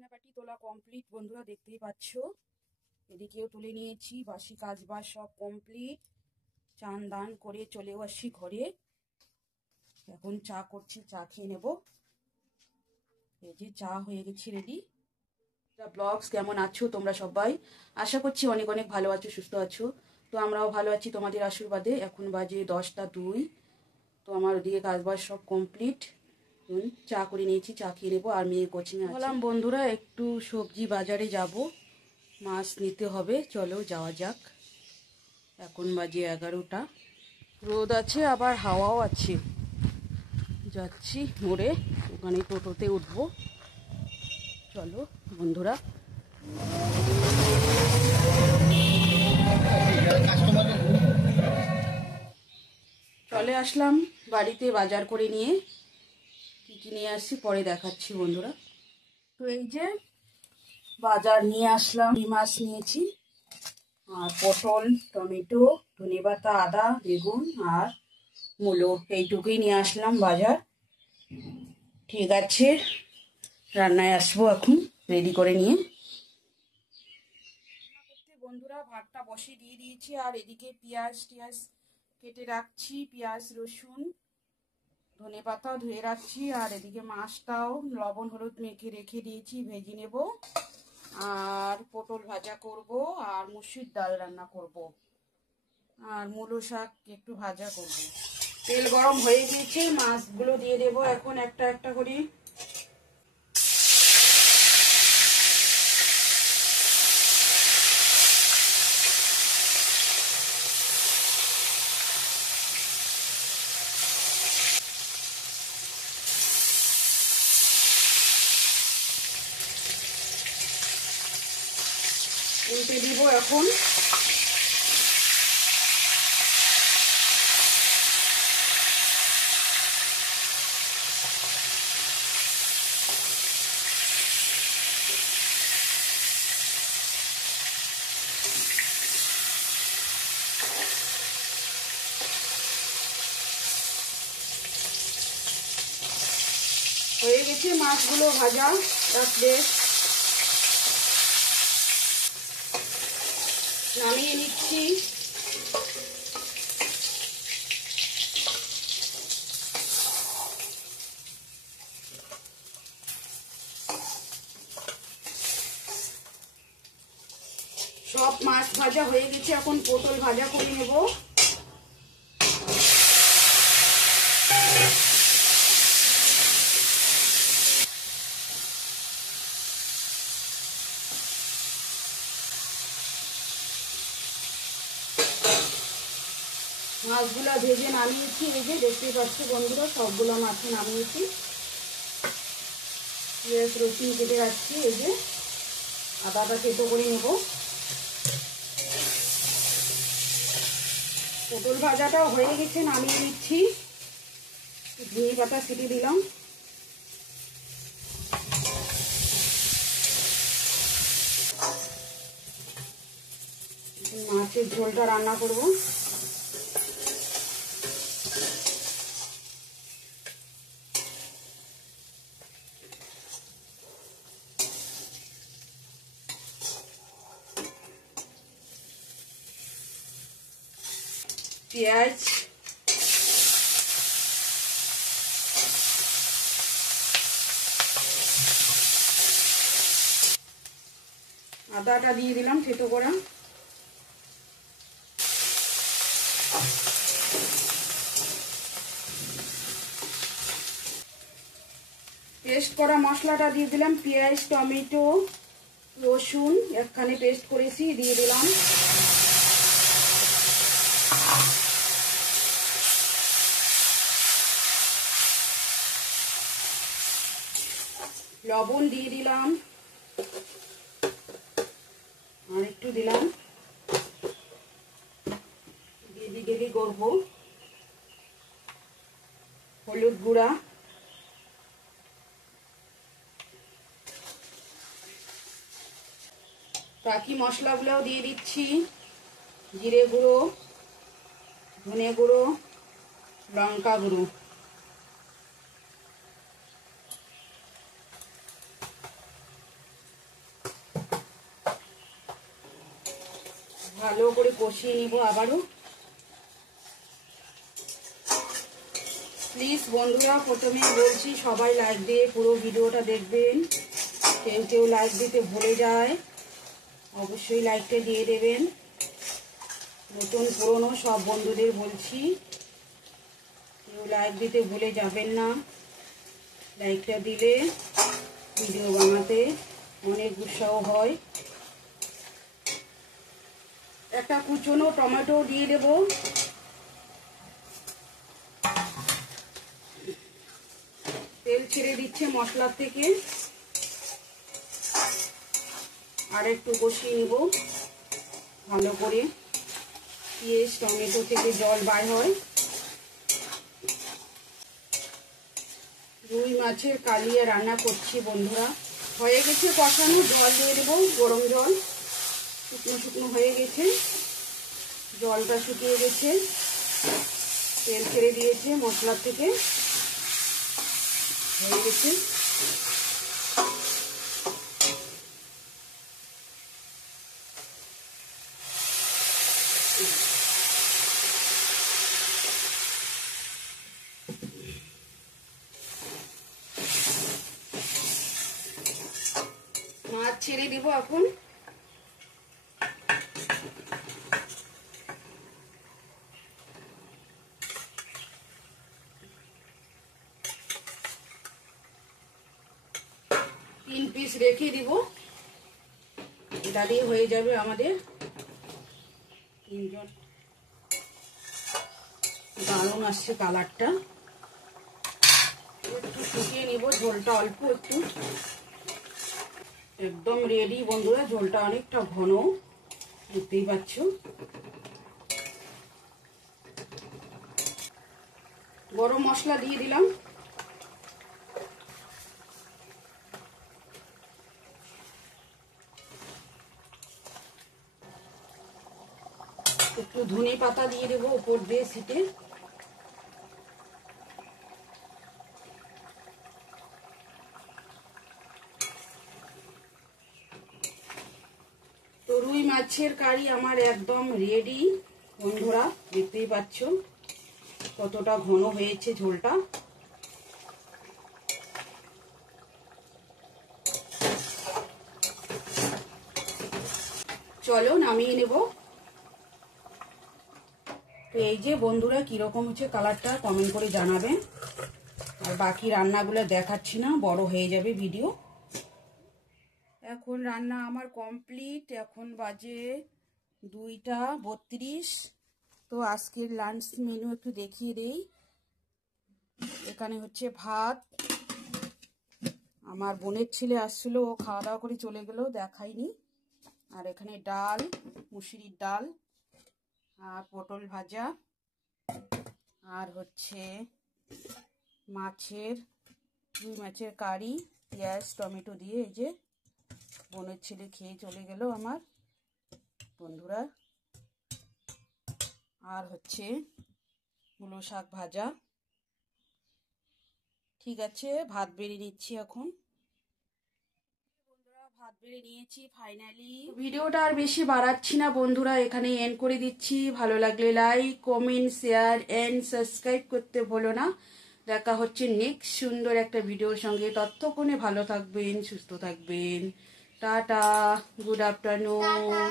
মশলাপাতি তোলা কমপ্লিট বন্ধুরা, দেখতেই পাচ্ছ। এদিকেও তুলে নিয়েছি, বাসি কাজবাজ সব কমপ্লিট। চান দান করে চলেও আসছি ঘরে। এখন চা করছি, চা খেয়ে নেব। এই যে চা হয়ে গেছে রেডি। ব্লগস কেমন আছো তোমরা সবাই? আশা করছি অনেক অনেক ভালো আছো, সুস্থ আছো। তো আমরাও ভালো আছি তোমাদের আশীর্বাদে। এখন বাজে 10টা 2। তো আমার ওদিকে কাজবাজ সব কমপ্লিট। চা করে নিয়েছি, চা খেয়ে নেবো। আর মেয়ে কোচিং আছে। বললাম বন্ধুরা একটু সবজি বাজারে যাব, মাছ নিতে হবে। চলো যাওয়া যাক। এখন বাজে 11টা। রোদ আছে আবার হাওয়াও আছে। যাচ্ছি মোড়ে, ওখানে টোটোতে উঠবো। চলো বন্ধুরা। চলে আসলাম বাড়িতে বাজার করে নিয়ে। কি নিয়ে আসছি পরে দেখাচ্ছি বন্ধুরা। তো এই যে বাজার নিয়ে আসলাম, মাছ নিয়েছি, আর পটল, টমেটো, ধনেপাতা, আদা, বেগুন আর মূলো, এইটুকুই নিয়ে আসলাম বাজার। ঠিক আছে, রান্নায় আসবো এখন রেডি করে নিয়ে। বন্ধুরা ভাতটা বসিয়ে দিয়ে দিয়েছি, আর এদিকে পেঁয়াজ টিয়াজ কেটে রাখছি, পেঁয়াজ রসুন ধনেপাতা ধুয়ে রাখছি। আর এদিকে মাছটাও লবণ হলুদ মেখে রেখে দিয়েছি, ভেজে নেব। আর পটল ভাজা করব, আর মুসুর ডাল রান্না করব, আর মূলো শাক একটু ভাজা করব। তেল গরম হয়ে গিয়েছে, মাছগুলো দিয়ে দেব এখন একটা একটা করে। উল্টে দিব এখন। হয়ে গেছে মাছগুলো ভাজা, রাখবে নামিয়ে নিচ্ছি। সব মাছ ভাজা হয়ে গেছে, এখন পটল ভাজা করে নেব। মাছগুলো ভেজে নামিয়েছি, এই যে দেখতেই পাচ্ছি বন্ধুরা, সবগুলো মাছ নামিয়েছি। পেঁয়াজ রসুন কেটে রাখছি, এই যে আদাটা থেতো করে নেব। পটল ভাজাটাও হয়ে গেছে, নামিয়ে নিচ্ছি। ধনে পাতা ছিটিয়ে দিলাম। মাছের ঝোলটা রান্না করব। পেঁয়াজ, আদাটা দিয়ে দিলাম থেতো করা। পেস্ট করা মশলাটা দিয়ে দিলাম, পেঁয়াজ টমেটো রসুন একখানে পেস্ট করেছি দিয়ে দিলাম। লবণ দিয়ে দিলাম, আর একটু দিলাম, গেলি গেলি করবো। হলুদ গুঁড়া, বাকি মশলাগুলোও দিয়ে দিচ্ছি। জিরে গুঁড়ো, ধনে গুঁড়ো, লঙ্কা গুঁড়ো। ভালো করে কষিয়ে নিব আবারও। প্লিজ বন্ধুরা প্রথমে বলছি সবাই লাইক দিয়ে পুরো ভিডিওটা দেখবেন। কেউ কেউ লাইক দিতে ভুলে যায়, অবশ্যই লাইকটা দিয়ে দেবেন। নতুন পুরনো সব বন্ধুদের বলছি কেউ লাইক দিতে ভুলে যাবেন না। লাইকটা দিলে ভিডিও বানাতে অনেক উৎসাহ হয়। একটা কুচনো টমেটো দিয়ে দেব। তেল ছেড়ে দিচ্ছে মশলার থেকে। আর একটু কষিয়ে নেব ভালো করে। পেঁয়াজ টমেটো থেকে জল বার হয়। রুই মাছের কালিয়া রান্না করছি বন্ধুরা। হয়ে গেছে কষানো, জল দিয়ে দেবো, গরম জল। শুকনো শুকনো হয়ে গেছে, জলটা শুকিয়ে গেছে, তেল ছেড়ে দিয়েছে মশলার থেকে, হয়ে গেছে। মাছ ছেড়ে দিব এখন। তিন পিস রেখে দিব, এটা দিয়ে হয়ে যাবে আমাদের তিনজন। দারুণ আসছে কালারটা। একটু শুকিয়ে নিব, ঝোলটা অল্প একটু। একদম রেডি বন্ধুরা, ঝোলটা অনেকটা ঘন, দেখতেই পাচ্ছ। গরম মশলা দিয়ে দিলাম। একটু ধনে পাতা দিয়ে দেবো উপর দিয়ে ছিটে। তো রুই মাছের কারি আমার একদম রেডি বন্ধুরা, দেখতেই পাচ্ছ কতটা ঘন হয়েছে ঝোলটা। চলো নামিয়ে নেব। তো এই যে বন্ধুরা কিরকম হচ্ছে কালারটা কমেন্ট করে জানাবেন। আর বাকি রান্নাগুলো দেখাচ্ছি না, বড় হয়ে যাবে ভিডিও। এখন রান্না আমার কমপ্লিট। এখন বাজে 2টা 32। তো আজকের লাঞ্চ মেনু একটু দেখিয়ে দেই। এখানে হচ্ছে ভাত, আমার বোনের ছেলে আসছিল, ও খাওয়া দাওয়া করে চলে গেল, দেখাইনি। আর এখানে ডাল, মুসুরির ডাল, আর পটল ভাজা, আর হচ্ছে রুই মাছের কারি, পেঁয়াজ টমেটো দিয়ে। এই যে বোনের ছেলে খেয়ে চলে গেল আমার বন্ধুরা। আর হচ্ছে মূলো শাক ভাজা। ঠিক আছে, ভাত বেড়ে নিচ্ছি এখন। বন্ধুরা ভাত বেড়ে নিয়েছি ফাইনালি। ভিডিওটা আর বেশি বাড়াচ্ছি না বন্ধুরা, এখানে এন্ড করে দিচ্ছি। ভালো লাগলে like comment share and subscribe করতে ভুলো না। দেখা হচ্ছে নেক্সট সুন্দর একটা ভিডিওর সঙ্গে। ততক্ষণে ভালো থাকবেন, সুস্থ থাকবেন। Tata, good afternoon.